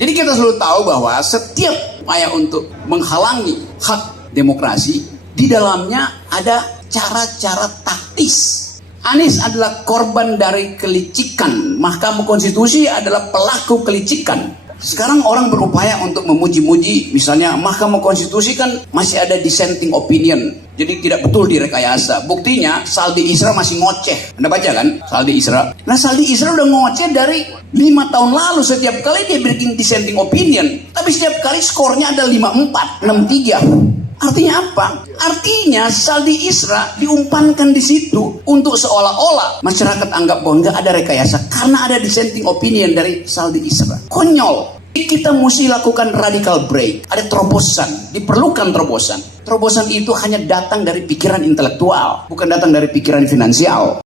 Jadi kita selalu tahu bahwa setiap upaya untuk menghalangi hak demokrasi, di dalamnya ada cara-cara taktis. Anies adalah korban dari kelicikan. Mahkamah Konstitusi adalah pelaku kelicikan. Sekarang orang berupaya untuk memuji-muji, misalnya Mahkamah Konstitusi kan masih ada dissenting opinion, jadi tidak betul direkayasa. Buktinya Saldi Isra masih ngoceh. Anda baca kan Saldi Isra? Nah, Saldi Isra udah ngoceh dari 5 tahun lalu. Setiap kali dia bikin dissenting opinion, tapi setiap kali skornya ada 5-4, 6-3. Artinya apa? Artinya Saldi Isra diumpankan di situ untuk seolah-olah masyarakat anggap bahwa nggak ada rekayasa karena ada dissenting opinion dari Saldi Isra. Konyol. Kita mesti lakukan radical break. Ada terobosan, diperlukan terobosan. Terobosan itu hanya datang dari pikiran intelektual, bukan datang dari pikiran finansial.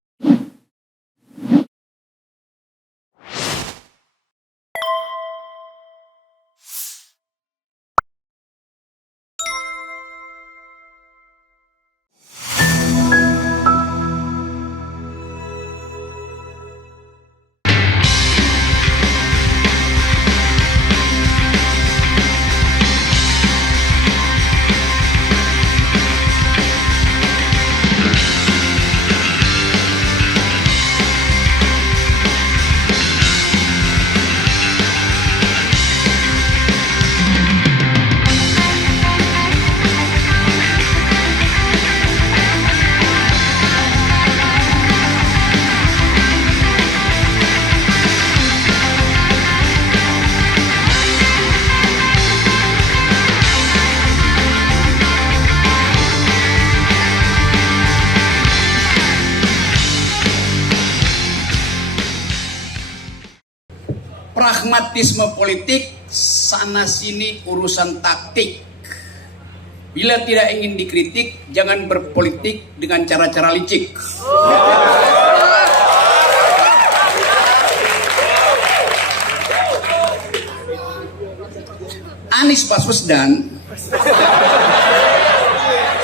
Pragmatisme politik, sana sini urusan taktik. Bila tidak ingin dikritik, jangan berpolitik dengan cara-cara licik. Anies Baswedan,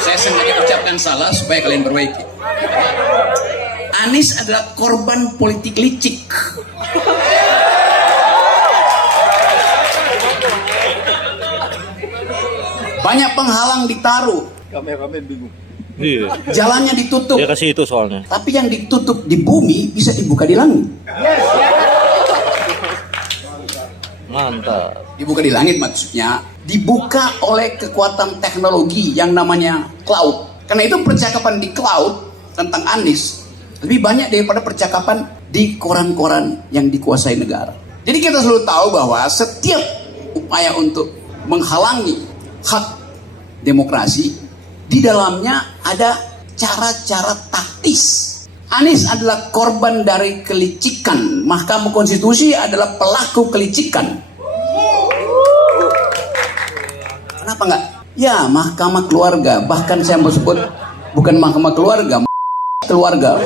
saya sengaja ucapkan salah supaya kalian perbaiki. Anies adalah korban politik licik. Banyak penghalang ditaruh. Kameramen bingung. Iya. Jalannya ditutup. Dia kasih itu soalnya. Tapi yang ditutup di bumi bisa dibuka di langit. Mantap. Dibuka di langit maksudnya dibuka oleh kekuatan teknologi yang namanya cloud. Karena itu percakapan di cloud tentang Anies lebih banyak daripada percakapan di koran-koran yang dikuasai negara. Jadi kita selalu tahu bahwa setiap upaya untuk menghalangi hak demokrasi, di dalamnya ada cara-cara taktis. Anies adalah korban dari kelicikan. Mahkamah Konstitusi adalah pelaku kelicikan. Kenapa enggak? Ya, mahkamah keluarga. Bahkan saya mau sebut bukan mahkamah keluarga, keluarga.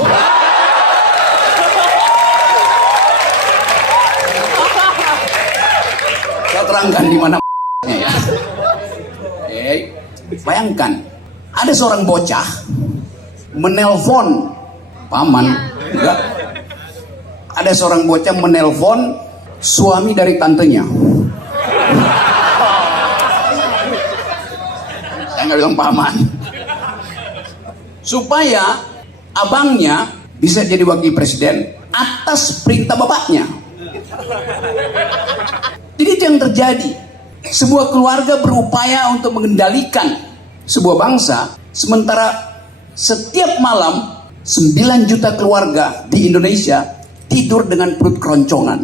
Saya terangkan di mana ya. Bayangkan, ada seorang bocah menelpon paman, enggak? Ada seorang bocah menelpon suami dari tantenya. Saya nggak bilang paman, supaya abangnya bisa jadi wakil presiden atas perintah bapaknya. Jadi itu yang terjadi. Sebuah keluarga berupaya untuk mengendalikan sebuah bangsa, sementara setiap malam 9 juta keluarga di Indonesia tidur dengan perut keroncongan.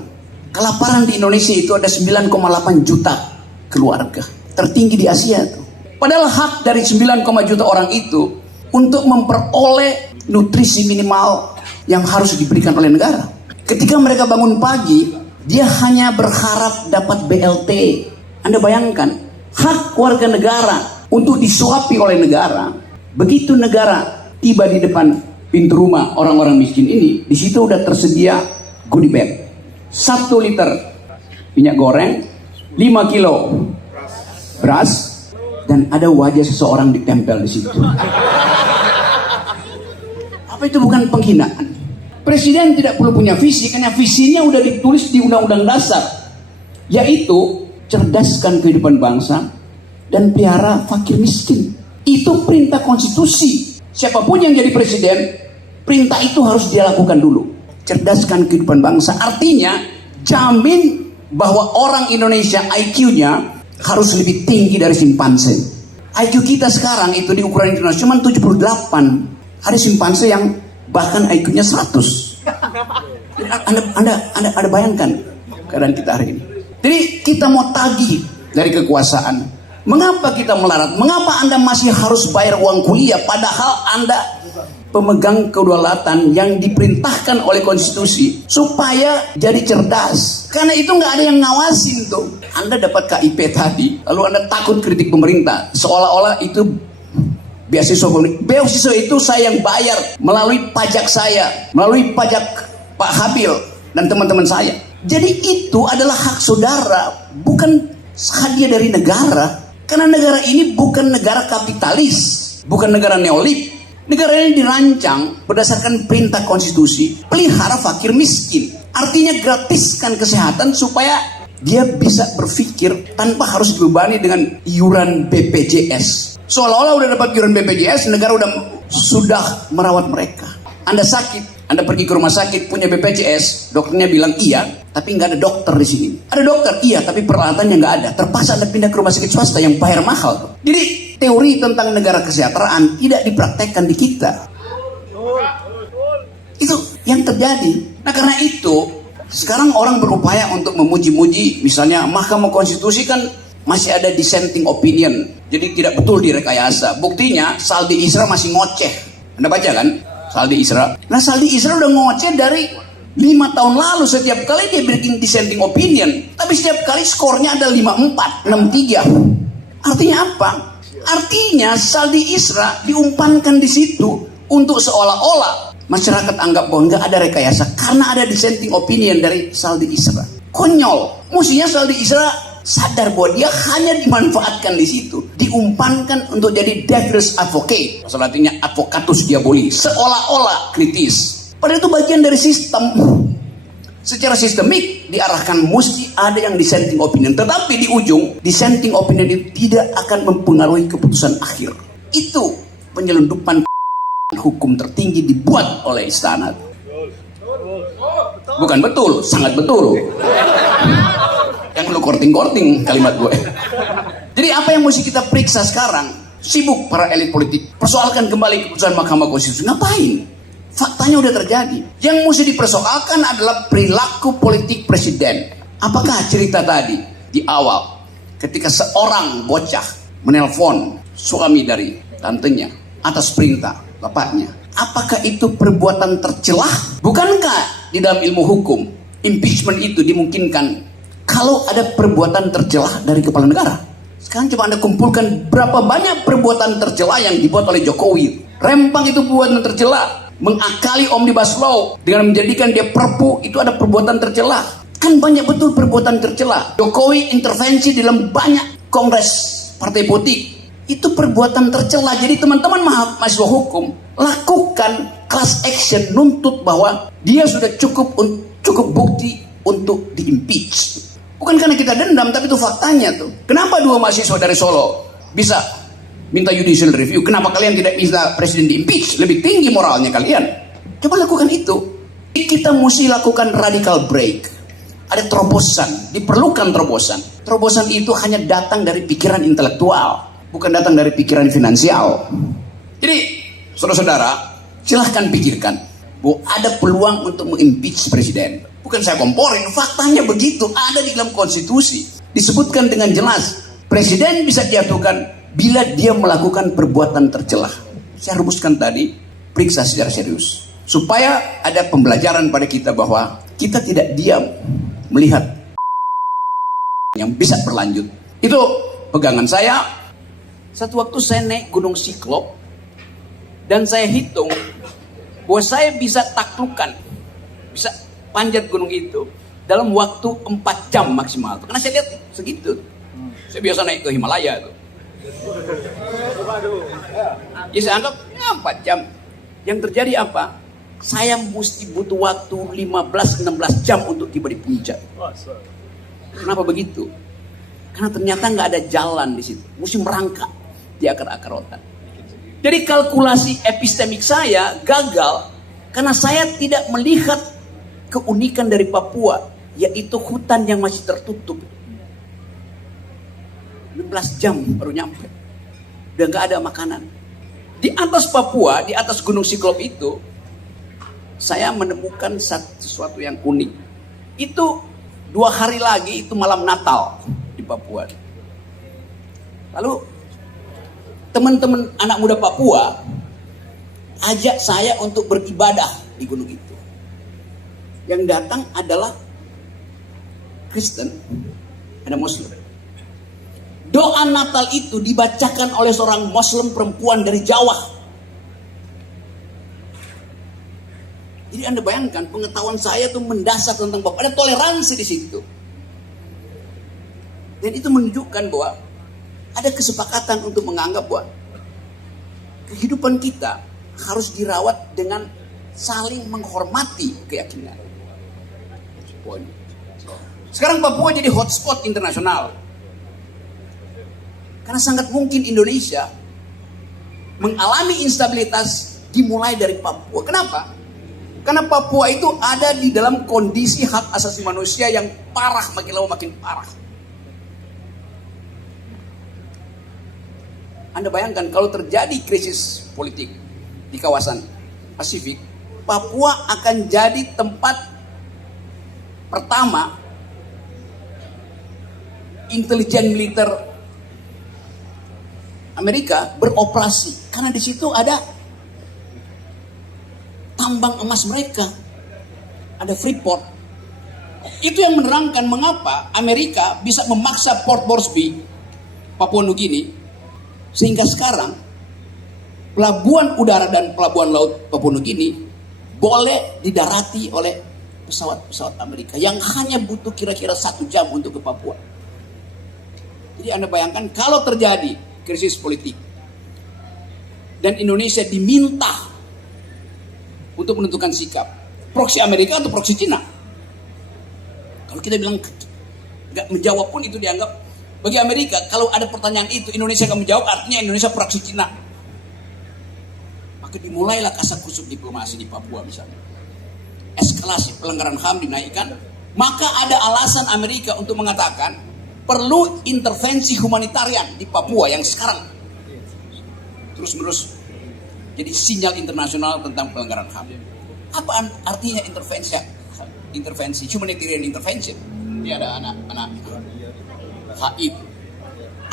Kelaparan di Indonesia itu ada 9,8 juta keluarga, tertinggi di Asia itu. Padahal hak dari 9, juta orang itu untuk memperoleh nutrisi minimal yang harus diberikan oleh negara. Ketika mereka bangun pagi, dia hanya berharap dapat BLT. Anda bayangkan, hak warga negara untuk disuapi oleh negara. Begitu negara tiba di depan pintu rumah orang-orang miskin ini, di situ udah tersedia goodie bag. 1 liter minyak goreng, 5 kilo beras, dan ada wajah seseorang ditempel di situ. Apa itu bukan penghinaan? Presiden tidak perlu punya visi, karena visinya udah ditulis di Undang-Undang Dasar. yaitu cerdaskan kehidupan bangsa dan pelihara fakir miskin. Itu perintah konstitusi. Siapapun yang jadi presiden, perintah itu harus dia lakukan dulu. Cerdaskan kehidupan bangsa artinya jamin bahwa orang Indonesia IQ-nya harus lebih tinggi dari simpanse. IQ kita sekarang itu di ukuran internasional cuma 78. Ada simpanse yang bahkan IQ-nya 100. Anda bayangkan keadaan kita hari ini. Jadi kita mau tagih dari kekuasaan. Mengapa kita melarat? Mengapa Anda masih harus bayar uang kuliah padahal Anda pemegang kedaulatan yang diperintahkan oleh konstitusi supaya jadi cerdas? Karena itu nggak ada yang ngawasin tuh. Anda dapat KIP tadi, lalu Anda takut kritik pemerintah, seolah-olah itu beasiswa pemerintah. Beasiswa itu saya yang bayar melalui pajak saya, melalui pajak Pak Habil dan teman-teman saya. Jadi itu adalah hak saudara, bukan hadiah dari negara. Karena negara ini bukan negara kapitalis, bukan negara neolib. Negara ini dirancang berdasarkan perintah konstitusi, pelihara fakir miskin. Artinya gratiskan kesehatan supaya dia bisa berpikir tanpa harus dibebani dengan iuran BPJS. Seolah-olah udah dapat iuran BPJS, negara sudah merawat mereka. Anda sakit, Anda pergi ke rumah sakit punya BPJS, dokternya bilang iya, tapi nggak ada dokter di sini. Ada dokter, iya, tapi peralatannya nggak ada. Terpaksa Anda pindah ke rumah sakit swasta yang bayar mahal. Jadi teori tentang negara kesejahteraan tidak dipraktekkan di kita. Itu yang terjadi. Nah karena itu sekarang orang berupaya untuk memuji-muji, misalnya Mahkamah Konstitusi kan masih ada dissenting opinion, jadi tidak betul direkayasa. Buktinya Saldi Isra masih ngoceh. Anda baca kan? Saldi Isra. Nah Saldi Isra udah ngoceh dari 5 tahun lalu. Setiap kali dia bikin dissenting opinion, tapi setiap kali skornya ada 5-4, 6-3. Artinya apa? Artinya Saldi Isra diumpankan di situ untuk seolah-olah masyarakat anggap bahwa nggak ada rekayasa karena ada dissenting opinion dari Saldi Isra. Konyol. Mestinya Saldi Isra sadar bahwa dia hanya dimanfaatkan di situ, diumpankan untuk jadi devil's advocate, bahasa latinnya advocatus diaboli, seolah-olah kritis. Padahal itu bagian dari sistem. Secara sistemik diarahkan mesti ada yang dissenting opinion, tetapi di ujung dissenting opinion itu tidak akan mempengaruhi keputusan akhir. Itu penyelundupan hukum tertinggi dibuat oleh istana. Bukan betul, sangat betul. Yang lu korting-korting kalimat gue. Jadi apa yang mesti kita periksa sekarang? Sibuk para elit politik persoalkan kembali keputusan Mahkamah Konstitusi. Ngapain? Faktanya udah terjadi. Yang mesti dipersoalkan adalah perilaku politik presiden. Apakah cerita tadi di awal ketika seorang bocah menelpon suami dari tantenya atas perintah bapaknya, apakah itu perbuatan tercelah? Bukankah di dalam ilmu hukum impeachment itu dimungkinkan kalau ada perbuatan tercelah dari kepala negara? Sekarang coba Anda kumpulkan berapa banyak perbuatan tercela yang dibuat oleh Jokowi. Rempang itu perbuatan tercela. Mengakali Omnibus Law dengan menjadikan dia perpu itu ada perbuatan tercela. Kan banyak betul perbuatan tercela. Jokowi intervensi dalam banyak kongres partai politik. Itu perbuatan tercela. Jadi teman-teman mahasiswa hukum lakukan class action, nuntut bahwa dia sudah cukup bukti untuk di-impeach. Bukan karena kita dendam, tapi itu faktanya tuh. Kenapa 2 mahasiswa dari Solo bisa minta judicial review? Kenapa kalian tidak bisa presiden di-impeach? Lebih tinggi moralnya kalian. Coba lakukan itu. Kita mesti lakukan radical break. Ada terobosan, diperlukan terobosan. Terobosan itu hanya datang dari pikiran intelektual, bukan datang dari pikiran finansial. Jadi, saudara-saudara, silahkan pikirkan bahwa ada peluang untuk mengimpeach presiden. Bukan saya komporin, faktanya begitu, ada di dalam konstitusi. Disebutkan dengan jelas, presiden bisa dijatuhkan bila dia melakukan perbuatan tercelah. Saya rumuskan tadi, periksa secara serius. Supaya ada pembelajaran pada kita bahwa kita tidak diam melihat yang bisa berlanjut. Itu pegangan saya. Satu waktu saya naik Gunung Siklop, dan saya hitung bahwa saya bisa taklukkan, bisa panjat gunung itu dalam waktu 4 jam maksimal. Karena saya lihat segitu. Saya biasa naik ke Himalaya tuh. Ya saya anggap 4 jam. Yang terjadi apa? Saya mesti butuh waktu 15-16 jam untuk tiba di puncak. Kenapa begitu? Karena ternyata nggak ada jalan di situ. Mesti merangkak di akar-akar otak. Jadi kalkulasi epistemik saya gagal karena saya tidak melihat keunikan dari Papua, yaitu hutan yang masih tertutup. 16 jam baru nyampe. Udah nggak ada makanan. Di atas Papua, di atas Gunung Siklop itu, saya menemukan sesuatu yang unik. Itu 2 hari lagi, itu malam Natal di Papua. Lalu teman-teman anak muda Papua ajak saya untuk beribadah di gunung itu. Yang datang adalah Kristen, ada Muslim. Doa Natal itu dibacakan oleh seorang Muslim perempuan dari Jawa. Jadi Anda bayangkan pengetahuan saya itu mendasar tentang Bapak. Ada toleransi di situ. Dan itu menunjukkan bahwa ada kesepakatan untuk menganggap bahwa kehidupan kita harus dirawat dengan saling menghormati keyakinan. Sekarang Papua jadi hotspot internasional. Karena sangat mungkin Indonesia mengalami instabilitas dimulai dari Papua. Kenapa? Karena Papua itu ada di dalam kondisi hak asasi manusia yang parah, makin lama makin parah. Anda bayangkan kalau terjadi krisis politik di kawasan Pasifik, Papua akan jadi tempat pertama intelijen militer Amerika beroperasi, karena di situ ada tambang emas mereka, ada Freeport. Itu yang menerangkan mengapa Amerika bisa memaksa Port Moresby, Papua Nugini, sehingga sekarang pelabuhan udara dan pelabuhan laut Papua Nugini boleh didarati oleh pesawat-pesawat Amerika yang hanya butuh kira-kira 1 jam untuk ke Papua. Jadi Anda bayangkan kalau terjadi krisis politik dan Indonesia diminta untuk menentukan sikap, proksi Amerika atau proksi Cina. Kalau kita bilang nggak menjawab pun itu dianggap, bagi Amerika kalau ada pertanyaan itu Indonesia nggak menjawab, artinya Indonesia proksi Cina. Maka dimulailah kasak-kusuk diplomasi di Papua misalnya. Eskalasi pelanggaran HAM dinaikkan, maka ada alasan Amerika untuk mengatakan perlu intervensi humanitarian di Papua yang sekarang terus-menerus jadi sinyal internasional tentang pelanggaran HAM. Apa artinya intervensi humanitarian intervention? Ini ada anak-anak HI.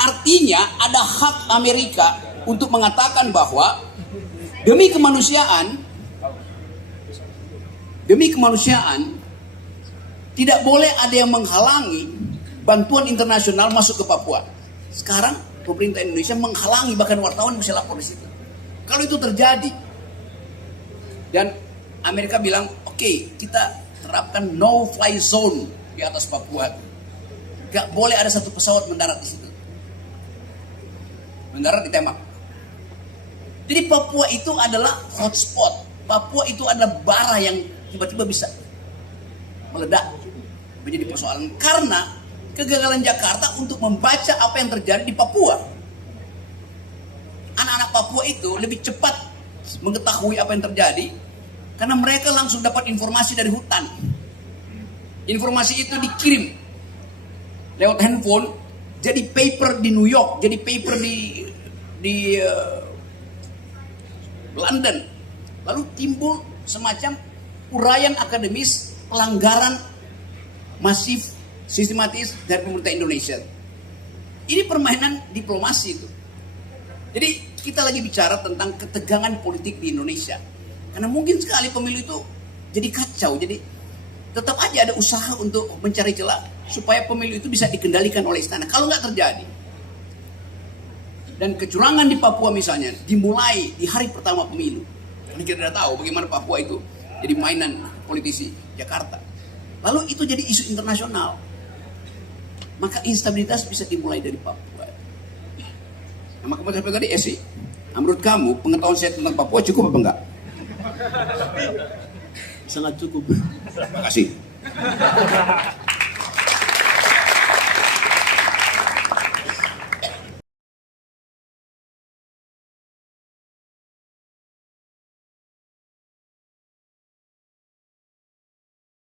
Artinya ada hak Amerika untuk mengatakan bahwa demi kemanusiaan tidak boleh ada yang menghalangi bantuan internasional masuk ke Papua. Sekarang pemerintah Indonesia menghalangi, bahkan wartawan bisa lapor di situ. Kalau itu terjadi dan Amerika bilang, oke, kita terapkan no-fly zone di atas Papua, gak boleh ada satu pesawat mendarat di situ. Mendarat ditembak. Jadi Papua itu adalah hotspot. Papua itu adalah bara yang tiba-tiba bisa meledak menjadi persoalan karena kegagalan Jakarta untuk membaca apa yang terjadi di Papua. Anak-anak Papua itu lebih cepat mengetahui apa yang terjadi karena mereka langsung dapat informasi dari hutan. Informasi itu dikirim lewat handphone, jadi paper di New York, jadi paper di London. Lalu timbul semacam uraian akademis pelanggaran masif sistematis dari pemerintah Indonesia. Ini permainan diplomasi itu. Jadi kita lagi bicara tentang ketegangan politik di Indonesia. Karena mungkin sekali pemilu itu jadi kacau. Jadi tetap aja ada usaha untuk mencari celah supaya pemilu itu bisa dikendalikan oleh istana. Kalau nggak terjadi. Dan kecurangan di Papua misalnya dimulai di hari pertama pemilu. Karena kita tidak tahu bagaimana Papua itu jadi mainan politisi Jakarta. Lalu itu jadi isu internasional. Maka instabilitas bisa dimulai dari Papua. Nah, maka sampai tadi Esi, menurut kamu pengetahuan saya tentang Papua cukup apa enggak? Sangat cukup. Terima kasih.